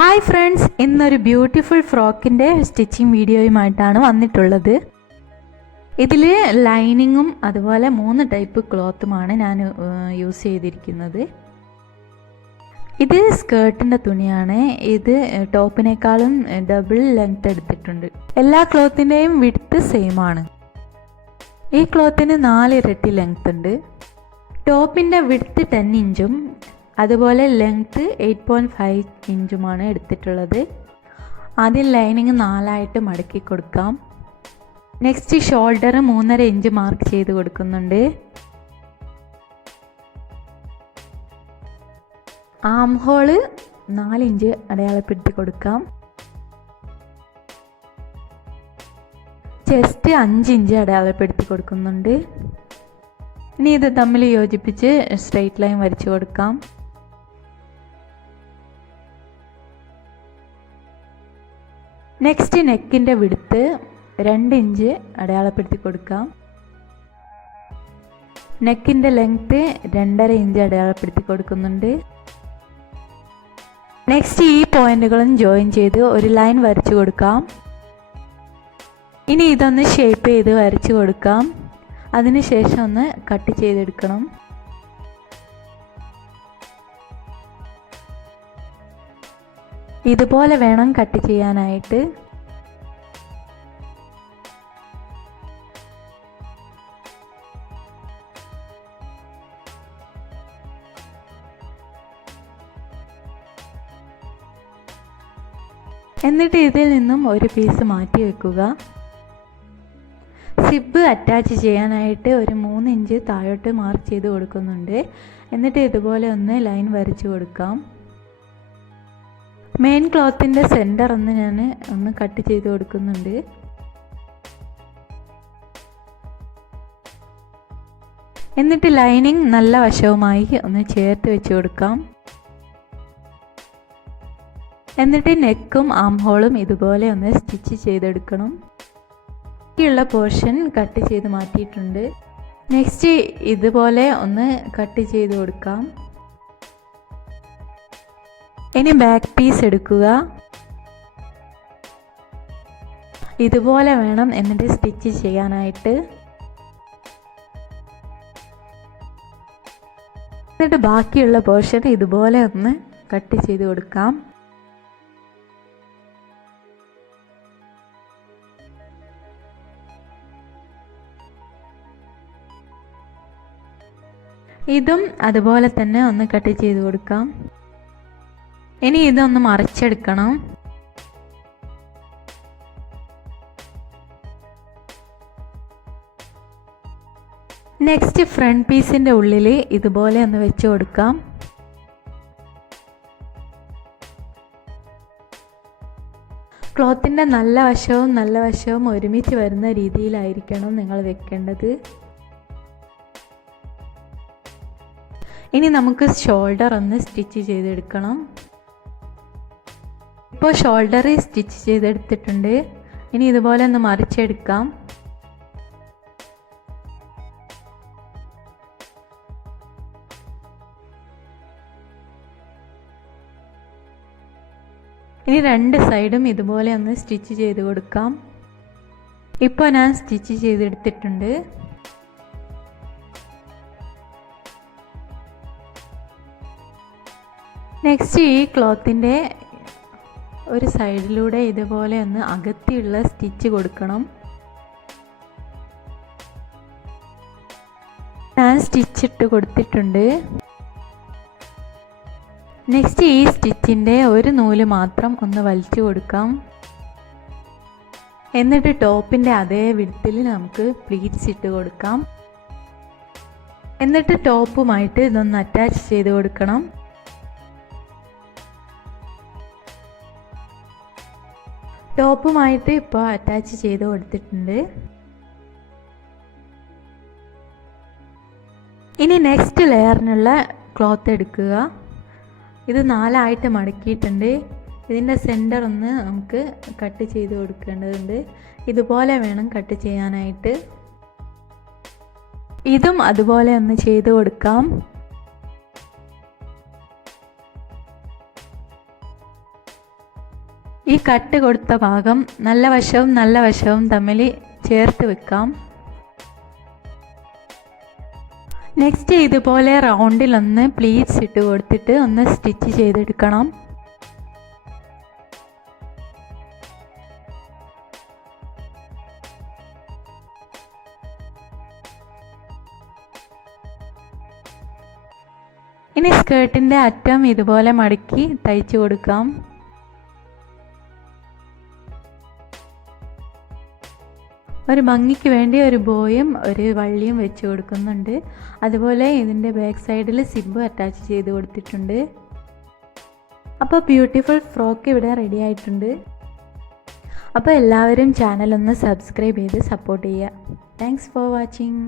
Hi friends, ഇന്നൊരു beautiful ഫ്രോക്കിൻ്റെ stitching വീഡിയോയുമായിട്ടാണ് വന്നിട്ടുള്ളത്. ഇതിൽ ലൈനിങ്ങും അതുപോലെ 3 ടൈപ്പ് ക്ലോത്തുമാണ് ഞാൻ യൂസ് ചെയ്തിരിക്കുന്നത്. ഇത് സ്കേർട്ടിൻ്റെ തുണിയാണ്. ഇത് ടോപ്പിനേക്കാളും ഡബിൾ ലെങ്ത് എടുത്തിട്ടുണ്ട്. എല്ലാ ക്ലോത്തിൻ്റെയും വിഡ്ത്ത് സെയിം ആണ്. ഈ ക്ലോത്തിന് 4 ഇരട്ടി ലെങ്ത് ഉണ്ട്. ടോപ്പിൻ്റെ വിഡ്ത്ത് 10 ഇഞ്ചും അതുപോലെ ലെങ്ത്ത് 8.5 ഇഞ്ചുമാണ് എടുത്തിട്ടുള്ളത്. ആദ്യം ലൈനിങ് 4 മടക്കി കൊടുക്കാം. നെക്സ്റ്റ് ഷോൾഡർ 3.5 ഇഞ്ച് മാർക്ക് ചെയ്ത് കൊടുക്കുന്നുണ്ട്. ആം ഹോള് 4 ഇഞ്ച് അടയാളപ്പെടുത്തി കൊടുക്കാം. ചെസ്റ്റ് 5 ഇഞ്ച് അടയാളപ്പെടുത്തി കൊടുക്കുന്നുണ്ട്. ഇനി ഇത് തമ്മിൽ യോജിപ്പിച്ച് സ്ട്രെയിറ്റ് ലൈൻ വരച്ചു കൊടുക്കാം. നെക്സ്റ്റ് നെക്കിൻ്റെ വിഡ്ത്ത് 2 ഇഞ്ച് അടയാളപ്പെടുത്തി കൊടുക്കാം. നെക്കിൻ്റെ ലെങ്ത്ത് 2.5 ഇഞ്ച് അടയാളപ്പെടുത്തി കൊടുക്കുന്നുണ്ട്. നെക്സ്റ്റ് ഈ പോയിന്റുകളും ജോയിൻ ചെയ്ത് ഒരു ലൈൻ വരച്ചു കൊടുക്കാം. ഇനി ഇതൊന്ന് ഷേപ്പ് ചെയ്ത് വരച്ചു കൊടുക്കാം. അതിനുശേഷം ഒന്ന് കട്ട് ചെയ്തെടുക്കണം. ഇതുപോലെ വേണം കട്ട് ചെയ്യാനായിട്ട്. എന്നിട്ട് ഇതിൽ നിന്നും ഒരു പീസ് മാറ്റി വെക്കുക. സിബ് അറ്റാച്ച് ചെയ്യാനായിട്ട് ഒരു 3 ഇഞ്ച് താഴോട്ട് മാർക്ക് ചെയ്ത് കൊടുക്കുന്നുണ്ട്. എന്നിട്ട് ഇതുപോലെ ഒന്ന് ലൈൻ വരച്ചു കൊടുക്കാം. മെയിൻ ക്ലോത്തിൻ്റെ സെൻറ്റർ ഞാൻ ഒന്ന് കട്ട് ചെയ്ത് കൊടുക്കുന്നുണ്ട്. എന്നിട്ട് ലൈനിങ് നല്ല വശവുമായി ഒന്ന് ചേർത്ത് വെച്ച് കൊടുക്കാം. എന്നിട്ട് നെക്കും ആം ഹോളും ഇതുപോലെ ഒന്ന് സ്റ്റിച്ച് ചെയ്തെടുക്കണം. ബാക്കിയുള്ള പോർഷൻ കട്ട് ചെയ്ത് മാറ്റിയിട്ടുണ്ട്. നെക്സ്റ്റ് ഇതുപോലെ ഒന്ന് കട്ട് ചെയ്ത് കൊടുക്കാം. ഇനി ബാക്ക് പീസ് എടുക്കുക. ഇതുപോലെ വേണം എന്നിട്ട് സ്റ്റിച്ച് ചെയ്യാനായിട്ട്. എന്നിട്ട് ബാക്കിയുള്ള പോർഷൻ ഇതുപോലെ ഒന്ന് കട്ട് ചെയ്ത് കൊടുക്കാം. ഇതും അതുപോലെ തന്നെ ഒന്ന് കട്ട് ചെയ്ത് കൊടുക്കാം. ഇനി ഇതൊന്ന് മറിച്ചെടുക്കണം. നെക്സ്റ്റ് ഫ്രണ്ട് പീസിൻ്റെ ഉള്ളിൽ ഇതുപോലെ ഒന്ന് വെച്ച് കൊടുക്കാം. ക്ലോത്തിൻ്റെ നല്ല വശവും ഒരുമിച്ച് വരുന്ന രീതിയിലായിരിക്കണം നിങ്ങൾ വെക്കേണ്ടത്. ഇനി നമുക്ക് ഷോൾഡർ ഒന്ന് സ്റ്റിച്ച് ചെയ്തെടുക്കണം. ഇപ്പോൾ ഷോൾഡർ സ്റ്റിച്ച് ചെയ്തെടുത്തിട്ടുണ്ട്. ഇനി ഇതുപോലെ ഒന്ന് മറിച്ചെടുക്കാം. ഇനി 2 സൈഡും ഇതുപോലെ ഒന്ന് സ്റ്റിച്ച് ചെയ്ത് കൊടുക്കാം. ഇപ്പോൾ ഞാൻ സ്റ്റിച്ച് ചെയ്തെടുത്തിട്ടുണ്ട്. നെക്സ്റ്റ് ഈ ക്ലോത്തിൻ്റെ ഒരു സൈഡിലൂടെ ഇതുപോലെ ഒന്ന് അകത്തിയുള്ള സ്റ്റിച്ച് കൊടുക്കണം. ഞാൻ സ്റ്റിച്ചിട്ട് കൊടുത്തിട്ടുണ്ട്. നെക്സ്റ്റ് ഈ സ്റ്റിച്ചിൻ്റെ ഒരു നൂല് മാത്രം ഒന്ന് വലിച്ചു കൊടുക്കാം. എന്നിട്ട് ടോപ്പിൻ്റെ അതേ വിഡ്ത്തിൽ നമുക്ക് പ്ലീറ്റ്സ് ഇട്ട് കൊടുക്കാം. എന്നിട്ട് ടോപ്പുമായിട്ട് ഇതൊന്ന് അറ്റാച്ച് ചെയ്ത് കൊടുക്കണം. ടോപ്പുമായിട്ട് ഇപ്പോൾ അറ്റാച്ച് ചെയ്ത് കൊടുത്തിട്ടുണ്ട്. ഇനി നെക്സ്റ്റ് ലെയറിനുള്ള ക്ലോത്ത് എടുക്കുക. ഇത് 4 മടക്കിയിട്ടുണ്ട്. ഇതിൻ്റെ സെൻറ്റർ ഒന്ന് നമുക്ക് കട്ട് ചെയ്ത് കൊടുക്കേണ്ടതുണ്ട്. ഇതുപോലെ വേണം കട്ട് ചെയ്യാനായിട്ട്. ഇതും അതുപോലെ ഒന്ന് ചെയ്ത് കൊടുക്കാം. ഈ കട്ട് കൊടുത്ത ഭാഗം നല്ല വശവും തമ്മിൽ ചേർത്ത് വെക്കാം. നെക്സ്റ്റ് ഇതുപോലെ റൗണ്ടിലൊന്ന് പ്ലീറ്റ്സ് ഇട്ട് കൊടുത്തിട്ട് ഒന്ന് സ്റ്റിച്ച് ചെയ്തെടുക്കണം. ഇനി സ്കേർട്ടിൻ്റെ അറ്റം ഇതുപോലെ മടക്കി തയ്ച്ചു കൊടുക്കാം. ഒരു ഭംഗിക്ക് വേണ്ടി ഒരു ബോയും ഒരു വള്ളിയും വെച്ച് കൊടുക്കുന്നുണ്ട്. അതുപോലെ ഇതിൻ്റെ ബാക്ക് സൈഡിൽ സിബ് അറ്റാച്ച് ചെയ്ത് കൊടുത്തിട്ടുണ്ട്. അപ്പോൾ ബ്യൂട്ടിഫുൾ ഫ്രോക്ക് ഇവിടെ റെഡി ആയിട്ടുണ്ട്. അപ്പോൾ എല്ലാവരും ചാനൽ ഒന്ന് സബ്സ്ക്രൈബ് ചെയ്ത് സപ്പോർട്ട് ചെയ്യുക. Thanks for watching.